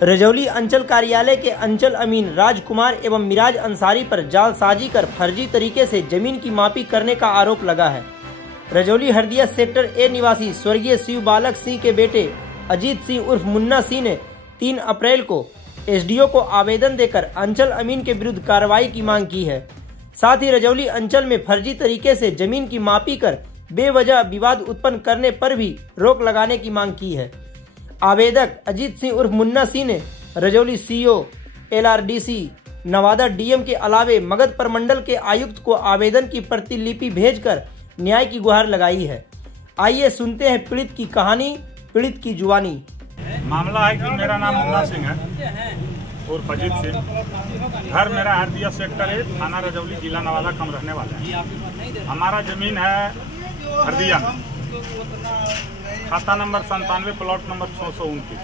रजौली अंचल कार्यालय के अंचल अमीन राजकुमार एवं मिराज अंसारी पर जालसाजी कर फर्जी तरीके से जमीन की मापी करने का आरोप लगा है। रजौली हरदिया सेक्टर ए निवासी स्वर्गीय शिव बालक सिंह के बेटे अजीत सिंह उर्फ मुन्ना सिंह ने 3 अप्रैल को एसडीओ को आवेदन देकर अंचल अमीन के विरुद्ध कार्रवाई की मांग की है। साथ ही रजौली अंचल में फर्जी तरीके से जमीन की मापी कर बेवजह विवाद उत्पन्न करने पर भी रोक लगाने की मांग की है। आवेदक अजीत सिंह उर्फ मुन्ना सिंह ने Rajauli CO, LRDC, Nawada DM के अलावे मगध प्रमंडल के आयुक्त को आवेदन की प्रतिलिपि भेजकर न्याय की गुहार लगाई है। आइए सुनते हैं पीड़ित की कहानी, पीड़ित की जुबानी। मामला है कि मेरा नाम मुन्ना सिंह है और अजीत सिंह, घर मेरा हरदिया सेक्टर है, थाना रजौली, जिला नवादा कम रहने वाला है। हमारा जमीन है हरदिया, खाता नंबर 97, प्लॉट नंबर 629,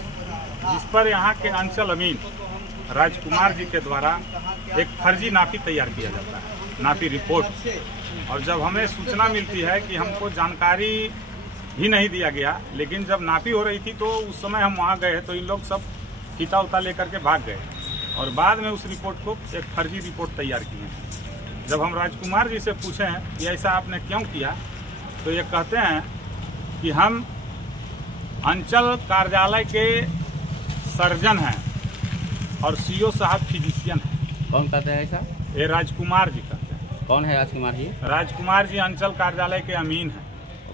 जिस पर यहाँ के अंचल अमीन राजकुमार जी के द्वारा एक फर्जी नापी तैयार किया जाता है, नापी रिपोर्ट। और जब हमें सूचना मिलती है कि हमको जानकारी ही नहीं दिया गया, लेकिन जब नापी हो रही थी तो उस समय हम वहाँ गए तो इन लोग सब फीता उता लेकर के भाग गए और बाद में उस रिपोर्ट को एक फर्जी रिपोर्ट तैयार की है। जब हम राजकुमार जी से पूछे हैं कि ऐसा आपने क्यों किया, तो ये कहते हैं कि हम अंचल कार्यालय के सर्जन हैं और सीओ साहब फिजिशियन हैं। कौन कहते हैं ऐसा? ये राजकुमार जी कहते हैं। कौन है राजकुमार जी? राजकुमार जी अंचल कार्यालय के अमीन हैं।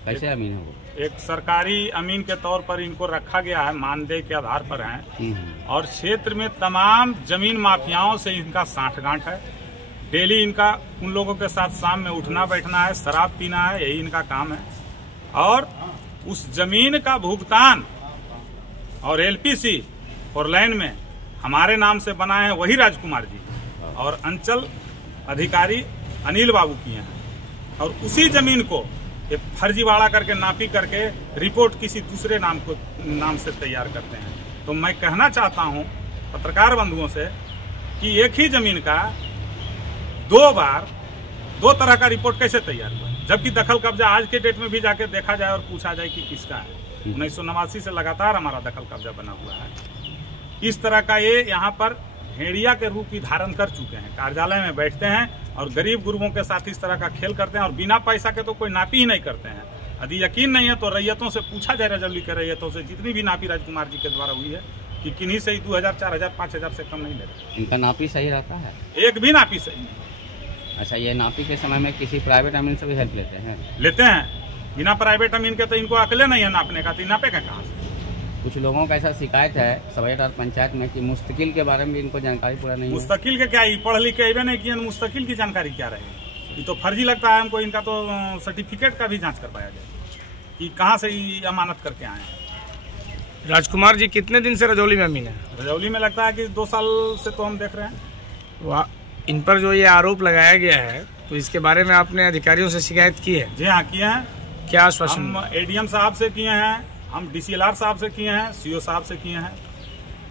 कैसे अमीन है वो? एक सरकारी अमीन के तौर पर इनको रखा गया है, मानदेय के आधार पर हैं। और क्षेत्र में तमाम जमीन माफियाओं से इनका साठगांठ है। डेली इनका उन लोगों के साथ शाम में उठना बैठना है, शराब पीना है, यही इनका काम है। और उस जमीन का भुगतान और LPC 4 लाइन में हमारे नाम से बनाए हैं वही राजकुमार जी और अंचल अधिकारी अनिल बाबू किए हैं। और उसी जमीन को फर्जीवाड़ा करके नापी करके रिपोर्ट किसी दूसरे नाम से तैयार करते हैं। तो मैं कहना चाहता हूं पत्रकार बंधुओं से कि एक ही जमीन का 2 बार 2 तरह का रिपोर्ट कैसे तैयार हुआ, जबकि दखल कब्जा आज के डेट में भी जाके देखा जाए और पूछा जाए कि किसका है। 1989 से लगातार हमारा दखल कब्जा बना हुआ है। इस तरह का ये यहाँ पर भेड़िया के रूप ही धारण कर चुके हैं। कार्यालय में बैठते हैं और गरीब गुरुओं के साथ इस तरह का खेल करते हैं और बिना पैसा के तो कोई नापी ही नहीं करते हैं। यदि यकीन नहीं है तो रैयतों से पूछा जाए, रजौली के रैयतों से जितनी भी नापी राजकुमार जी के द्वारा हुई है कि किन्हीं से ही 2000, 4000, 5000 से कम नहीं ले रहे। इनका नापी सही रहता है? एक भी नापी सही नहीं। अच्छा, ये नापी के समय में किसी प्राइवेट अमीन से भी हेल्प लेते हैं? बिना प्राइवेट अमीन के तो इनको अकले नहीं है नापने का, तो नापेगा कहाँ से? कुछ लोगों का ऐसा शिकायत है सभेटार पंचायत में कि मुस्तकिल के बारे में इनको जानकारी पूरा नहीं है। मुस्तकिल के क्या, पढ़ लिख के अबे नहीं किए, मुस्तकिल की जानकारी क्या रहेगी? ये तो फर्जी लगता है हमको। इनका तो सर्टिफिकेट का भी जांच करवाया जाए कि कहाँ से ये अमानत करके आए हैं। राजकुमार जी कितने दिन से रजौली में अमीन है? रजौली में लगता है कि 2 साल से तो हम देख रहे हैं। इन पर जो ये आरोप लगाया गया है, तो इसके बारे में आपने अधिकारियों से शिकायत की है? जी हाँ, किए हैं। क्या आश्वासन? हम ADM साहब से किए हैं, हम DCLR साहब से किए हैं, CO साहब से किए हैं।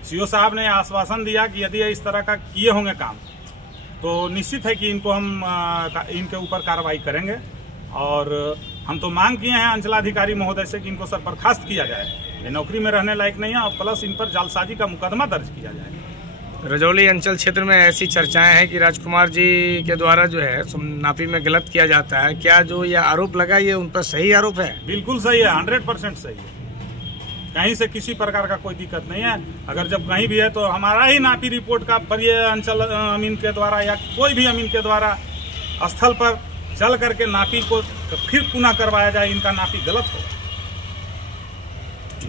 CO साहब ने आश्वासन दिया कि यदि इस तरह का किए होंगे काम तो निश्चित है कि इनको हम इनके ऊपर कार्रवाई करेंगे। और हम तो मांग किए हैं अंचलाधिकारी महोदय से कि इनको सर बर्खास्त किया जाए, ये नौकरी में रहने लायक नहीं है, और प्लस इन पर जालसाजी का मुकदमा दर्ज किया जाए। रजौली अंचल क्षेत्र में ऐसी चर्चाएं हैं कि राजकुमार जी के द्वारा जो है नापी में गलत किया जाता है। क्या जो ये आरोप लगा ये उन पर सही आरोप है? बिल्कुल सही है, 100% सही है। कहीं से किसी प्रकार का कोई दिक्कत नहीं है। अगर जब कहीं भी है तो हमारा ही नापी रिपोर्ट का पर ये अंचल अमीन के द्वारा या कोई भी अमीन के द्वारा स्थल पर चल करके नापी को फिर पुनः करवाया जाए। इनका नापी गलत हो,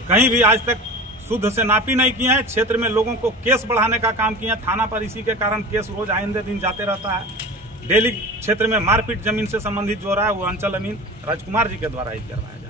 कहीं भी आज तक शुद्ध से नापी नहीं किया है। क्षेत्र में लोगों को केस बढ़ाने का काम किया, थाना पर इसी के कारण केस रोज आइंदे दिन जाते रहता है। डेली क्षेत्र में मारपीट जमीन से संबंधित जो रहा है वो अंचल अमीन राजकुमार जी के द्वारा ही करवाया।